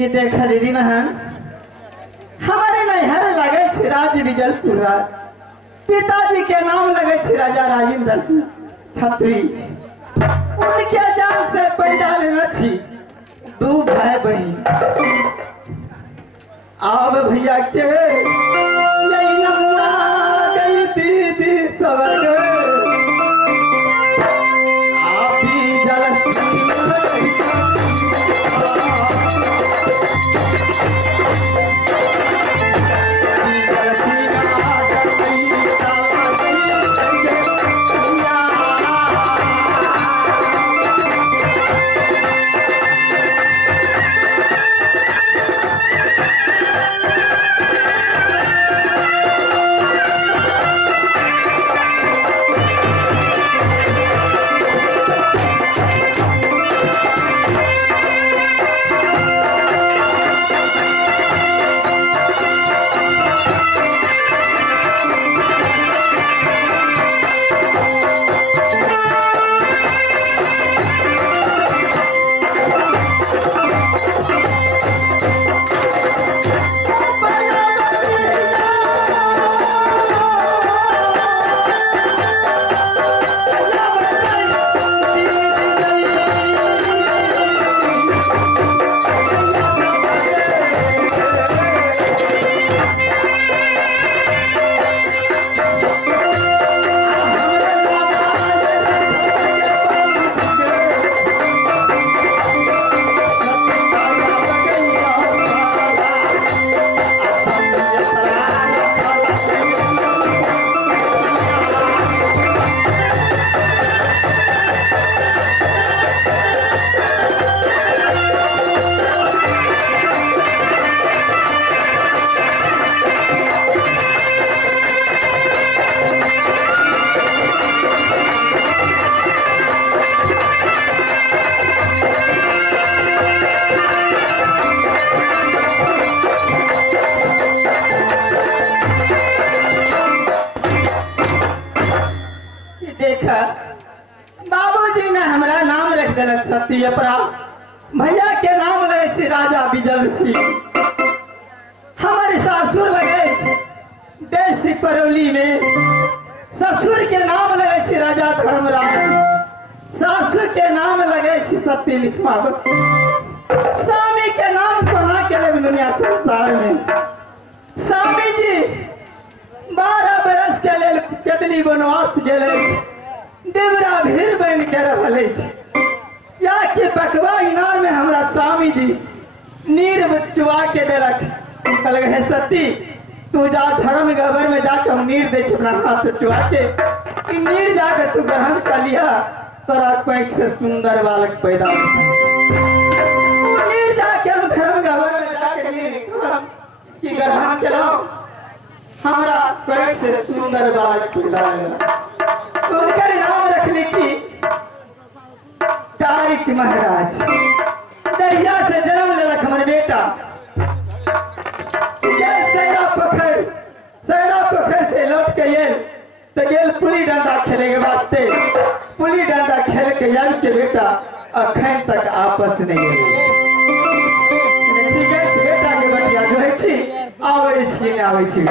कि देखा दीदी महान हमारे नैहर लगे छे राज बिजलपुर पिताजी के नाम लगे छे राजा राजेंद्र सिंह छत्री। उनके जान से पैदा लेना छी 2 भाई बहन। अब भैया के यही नमुआ गई दीदी स्वर्ग आप ही जल बाबूजी ने हमारा नाम रख दिलक सत्यपरा। भैया के नाम लगे छे राजा बिजल सिंह। हमारे ससुर लगे देसी परौली में। ससुर के नाम लगे छे राजा धर्मराज। सासू के नाम लगे छे सत्य लिखवावत। स्वामी के नाम कोना के ले दुनिया संसार में। स्वामी जी 12 बरस के लेल केतली वनवास गेले। देवरा भीड़ बन के रहले या कि बकवा इनार में हमरा स्वामी जी नीर चुआ के देलक। कहलक हे सती तू जा धर्म गबर में जाके हम नीर दे अपना हाथ से चुआ के नीर जाके तू ग्रहण कर लिया तोरा कोई से सुंदर बालक पैदा नीर जाके हम धर्म गबर में जाके नीर की ग्रहण के हमारा कोई से सुंदर बालक पैदा उनका नाम रख लिखी तारिक महाराज। दरिया से जन्म लेलक हमारे बेटा। सहरा पोखर से लौट के गेल तो गेल पुली डंडा खेले के वास्ते। पुली डंडा खेल के यार के बेटा अखन तक आपस नहीं गए। ठीक है बेटा के बटिया जो है छी आवे छी ने आवे छी।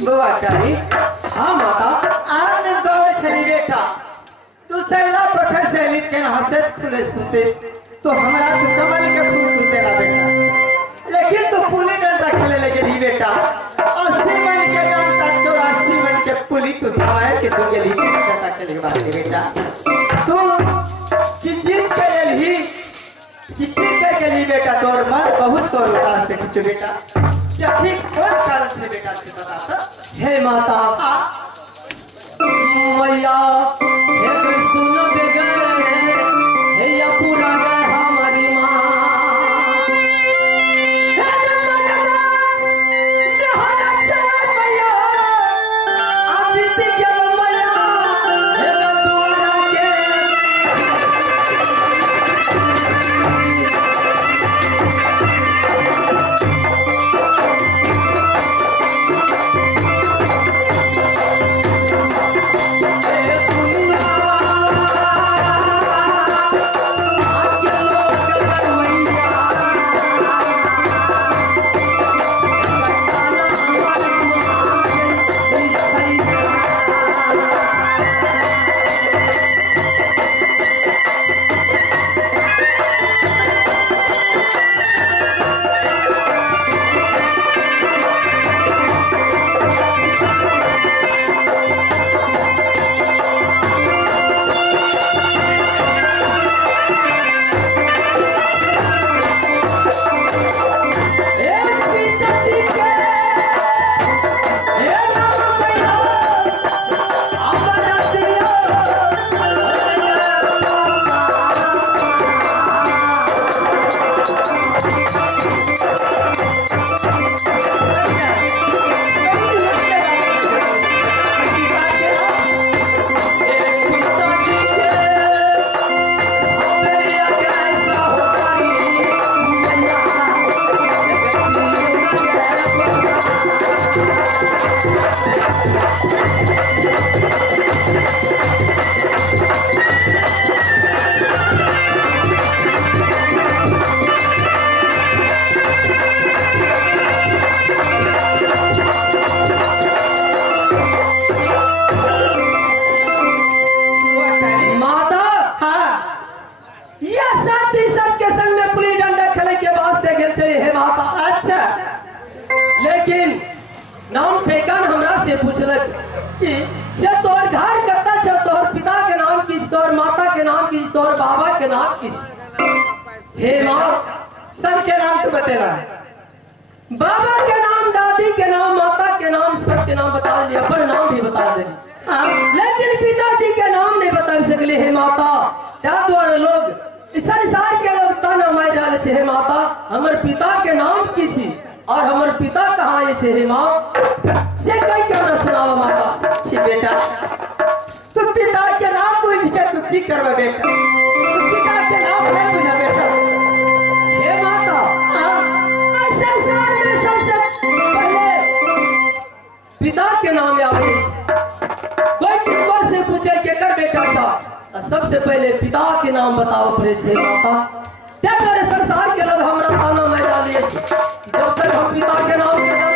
बुआ चाही। हाँ माता। आज दिन दौड़े चली बेटा, तू सैला पकड़ से लिख के हंसत खुले खुशे, तो हमारा तो कमल के फूल तू तेरा बेटा, लेकिन तू पुली डंडा खेले लगे ली बेटा, 80 मन के डंडा 84 मन के पुली तू थमाए के तू गेली डंडा खेले के बाद बेटा, तू कि जीत के ही कि कर के ली बेटा, तोर मन बहुत तोर उदास से कुछ बेटा, क्या ठीक कौन कारण से बेटा से बता। हे माता मैया एक सुन बेगर हे या पूरा गए हमारी माँ नाम ठेकान हमरा से पूछलक कि से तोर घर कत्ता छ, तोर पिता के नाम किस, तोर माता के नाम किस, तोर बाबा के नाम किस। हे माँ सबके नाम तू बतेला, बाबा के नाम, दादी के नाम, माता के नाम, सबके नाम बता दिए, अपन नाम भी बता दे, लेकिन पिताजी के नाम नहीं बता सकले। हे माता त्या द्वारा लोग संसार के लोग ताना मार डाले छे। हे माता हमर पिता के नाम की छी और हमर पिता कहाँ ये छे। हे माँ से कई क्यों न सुनावा माता। छी बेटा तू पिता के नाम बुझ के तू की करबे बेटा, तू पिता के नाम नहीं बुझा बेटा। हे माता संसार में सबसे पहले पिता के नाम आवे, कोई किनको से पूछे के कर बेटा था, सबसे पहले पिता के नाम बताओ पड़े छे। माता त्या संसार के लोग हमरा ताना मार डालिए, जब तक हम पिता के नाम के